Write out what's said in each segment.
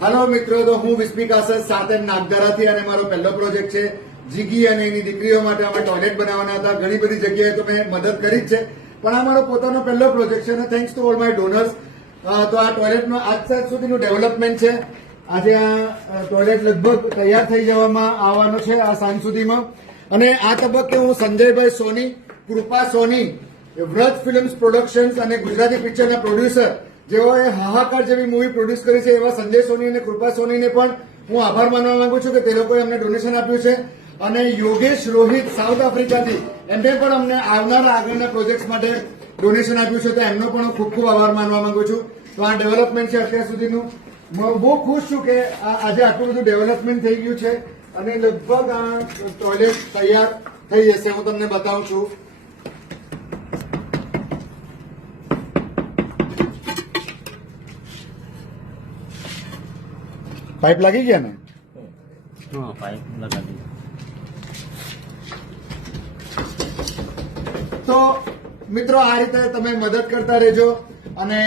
Hello મિત્રો, તો હું વિસ્મી કાસર સાથે નાગદરાથી અને મારો પહેલો પ્રોજેક્ટ છે જીગી અને એની દીકરીઓ માટે અમે ટોયલેટ બનાવવાના હતા. ઘણી બધી જગ્યાએ તો મેં મદદ કરી જ છે, પણ આ મારો પોતાનો પહેલો પ્રોજેક્ટ છે અને thanks to all my donors. તો આ ટોયલેટનો આજ સુધીનું ડેવલપમેન્ટ છે. આજે આ ટોયલેટ લગભગ તૈયાર થઈ જવામાં આવવાનો છે આ સાંજ સુધીમાં. અને આ તબક્કે હું સંજયભાઈ સોની, કૃપા સોની, વ્રત ફિલ્મ્સ પ્રોડક્શન્સ અને ગુજરાતી પિક્ચરના પ્રોડ્યુસર જેઓએ હાહાકાર જેવી મૂવી પ્રોડ્યુસ કરી છે એવા સંજય સોની અને કૃપા સોનીને પણ હું આભાર માનવા માંગુ છું કે તે લોકોએ અમને ડોનેશન આપ્યું છે. અને યોગેશ રોહિત સાઉથ આફ્રિકાથી એમને પણ અમને આવનારા આગળના પ્રોજેક્ટ માટે ડોનેશન આપ્યું છે, તો એમનો પણ હું ખૂબ ખૂબ આભાર માનવા માંગુ છું. તો આ ડેવલપમેન્ટ છે અત્યાર સુધીનું. બહુ ખુશ છું કે આજે આટલું બધું ડેવલપમેન્ટ થઈ ગયું છે અને લગભગ આ ટોયલેટ તૈયાર થઈ જશે. હું તમને બતાવું છું. પાઇપ લાગી ગયા ને? हाँ पाइप लगा दी. તો મિત્રો, આ રીતે તમે મદદ કરતા રહેજો. અને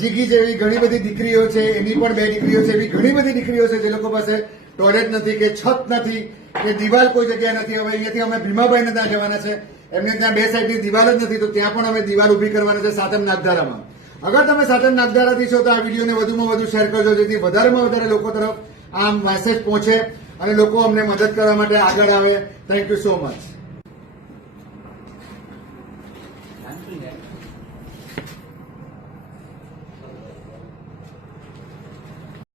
જીગી જેવી ઘણી બધી દીકરીઓ છે, એની પણ 2 દીકરીઓ છે, એવી ઘણી બધી દીકરીઓ છે જે લોકો પાસે ટોયલેટ નથી કે છત નથી કે દિવાલ કોઈ જગ્યા નથી. હવે અહીંયાથી અમે ભીમાભાઈને ત્યાં જવાના છે, એમને ત્યાં 2 સાઈડની દિવાલ જ નથી, તો ત્યાં પણ અમે દિવાલ ઉભી કરવાના છે સાતમ નાગધારામાં. અગર તમે સાતમ નાગધારાથી છો તો આ વિડીયોને વધુમાં વધુ શેર કરજો, જેથી વધારેમાં વધારે લોકો તરફ આ મેસેજ પહોંચે અને લોકો અમને મદદ કરવા માટે આગળ આવે. Thank you so much.